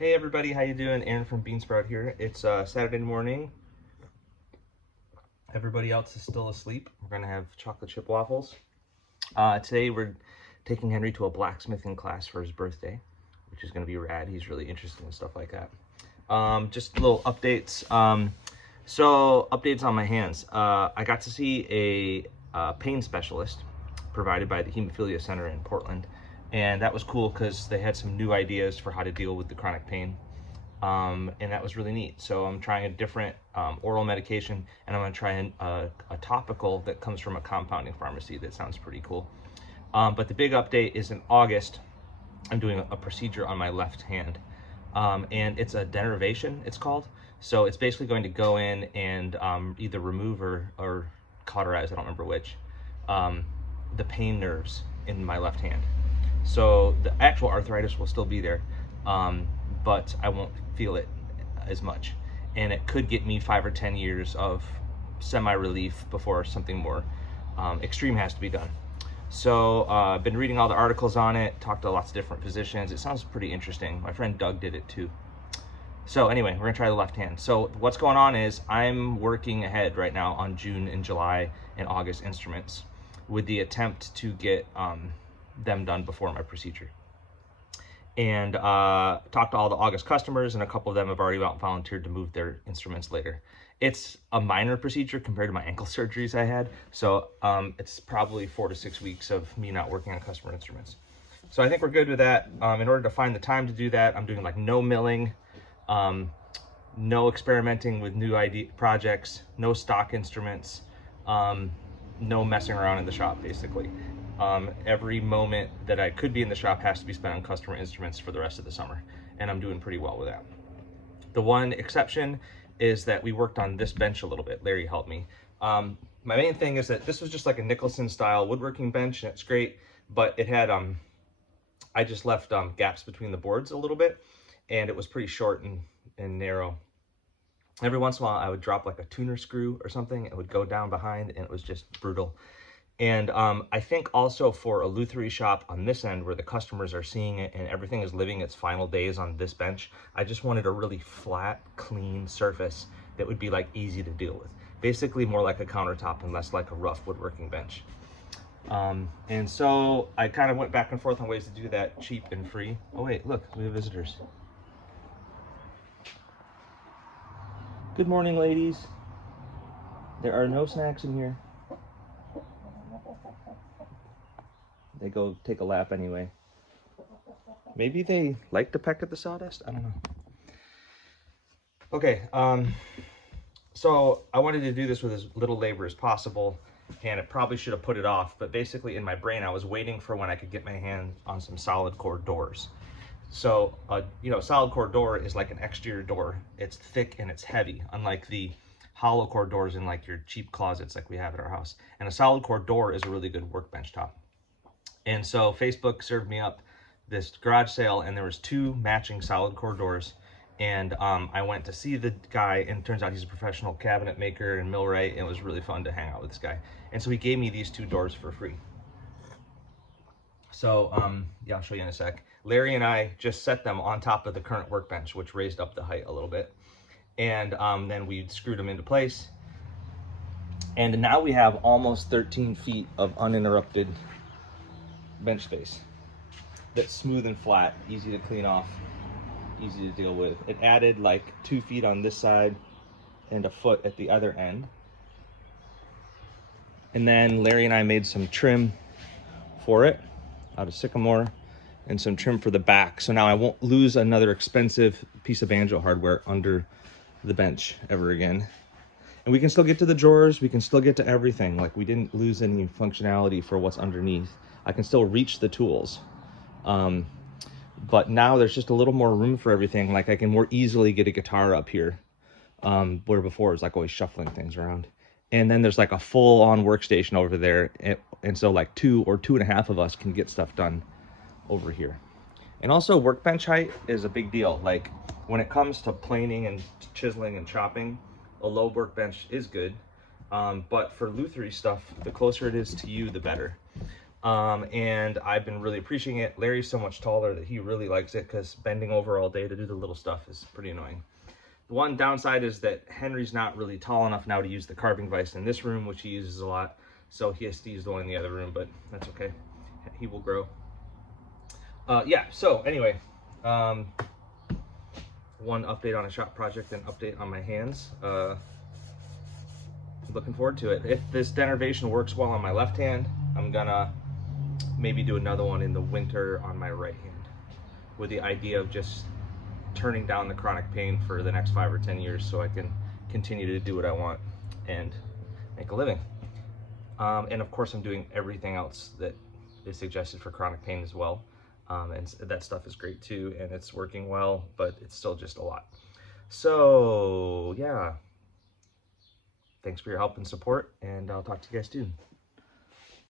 Hey everybody, how you doing? Aaron from Beansprout here. It's Saturday morning. Everybody else is still asleep. We're gonna have chocolate chip waffles. Today we're taking Henry to a blacksmithing class for his birthday, which is gonna be rad. He's really interested in stuff like that. Just little updates. So updates on my hands. I got to see a pain specialist provided by the Hemophilia Center in Portland. And that was cool because they had some new ideas for how to deal with the chronic pain. And that was really neat. So I'm trying a different oral medication, and I'm going to try a topical that comes from a compounding pharmacy. That sounds pretty cool. But the big update is in August, I'm doing a procedure on my left hand. And it's a denervation, it's called. So it's basically going to go in and either remove or cauterize, I don't remember which, the pain nerves in my left hand. So the actual arthritis will still be there, but I won't feel it as much. And it could get me 5 or 10 years of semi-relief before something more extreme has to be done. So I've been reading all the articles on it, talked to lots of different physicians. It sounds pretty interesting. My friend Doug did it too. So anyway, we're gonna try the left hand. So what's going on is I'm working ahead right now on June and July and August instruments with the attempt to get them done before my procedure. And talked to all the August customers, and a couple of them have already volunteered to move their instruments later. It's a minor procedure compared to my ankle surgeries I had, so it's probably 4 to 6 weeks of me not working on customer instruments. So I think we're good with that. In order to find the time to do that, I'm doing like no milling, no experimenting with new projects, no stock instruments, no messing around in the shop, basically. Every moment that I could be in the shop has to be spent on customer instruments for the rest of the summer, and I'm doing pretty well with that. The one exception is that we worked on this bench a little bit. Larry helped me. My main thing is that this was just like a Nicholson style woodworking bench, and it's great, but it had, I just left gaps between the boards a little bit, and it was pretty short and narrow. Every once in a while I would drop like a tuner screw or something, it would go down behind, and it was just brutal. And I think also for a lutherie shop on this end where the customers are seeing it and everything is living its final days on this bench, I just wanted a really flat, clean surface that would be like easy to deal with. Basically more like a countertop and less like a rough woodworking bench. And so I kind of went back and forth on ways to do that cheap and free. Oh wait, look, we have visitors. Good morning, ladies. There are no snacks in here. They go take a lap anyway. Maybe they like to peck at the sawdust? I don't know. Okay, so I wanted to do this with as little labor as possible, and it probably should have put it off, but basically in my brain I was waiting for when I could get my hand on some solid core doors. So, you know, a solid core door is like an exterior door. It's thick and it's heavy, unlike the hollow core doors in like your cheap closets like we have at our house. And a solid core door is a really good workbench top. And so Facebook served me up this garage sale, and there was 2 matching solid core doors. And I went to see the guy, and it turns out he's a professional cabinet maker and millwright, and it was really fun to hang out with this guy. And so he gave me these 2 doors for free. So yeah, I'll show you in a sec. Larry and I just set them on top of the current workbench, which raised up the height a little bit. And then we screwed them into place. And now we have almost 13 feet of uninterrupted bench space that's smooth and flat, easy to clean off, easy to deal with. It added like 2 feet on this side and a foot at the other end. And then Larry and I made some trim for it out of sycamore and some trim for the back. So now I won't lose another expensive piece of banjo hardware under the bench ever again. And we can still get to the drawers, we can still get to everything. Like, we didn't lose any functionality for what's underneath. I can still reach the tools. But now there's just a little more room for everything. Like, I can more easily get a guitar up here, where before it was like always shuffling things around. And then there's like a full-on workstation over there. And so like 2 or 2.5 of us can get stuff done over here. And also workbench height is a big deal. Like, when it comes to planing and chiseling and chopping, a low workbench is good. But for lutherie stuff, the closer it is to you, the better. And I've been really appreciating it. Larry's so much taller that he really likes it because bending over all day to do the little stuff is pretty annoying. The one downside is that Henry's not really tall enough now to use the carving vise in this room, which he uses a lot. So he has to use the one in the other room, but that's okay. He will grow. Yeah, so anyway, one update on a shop project and update on my hands. Looking forward to it. If this denervation works well on my left hand, I'm gonna maybe do another one in the winter on my right hand, with the idea of just turning down the chronic pain for the next 5 or 10 years so I can continue to do what I want and make a living. And of course I'm doing everything else that is suggested for chronic pain as well. And that stuff is great too, and it's working well, but it's still just a lot. So yeah, thanks for your help and support, and I'll talk to you guys soon.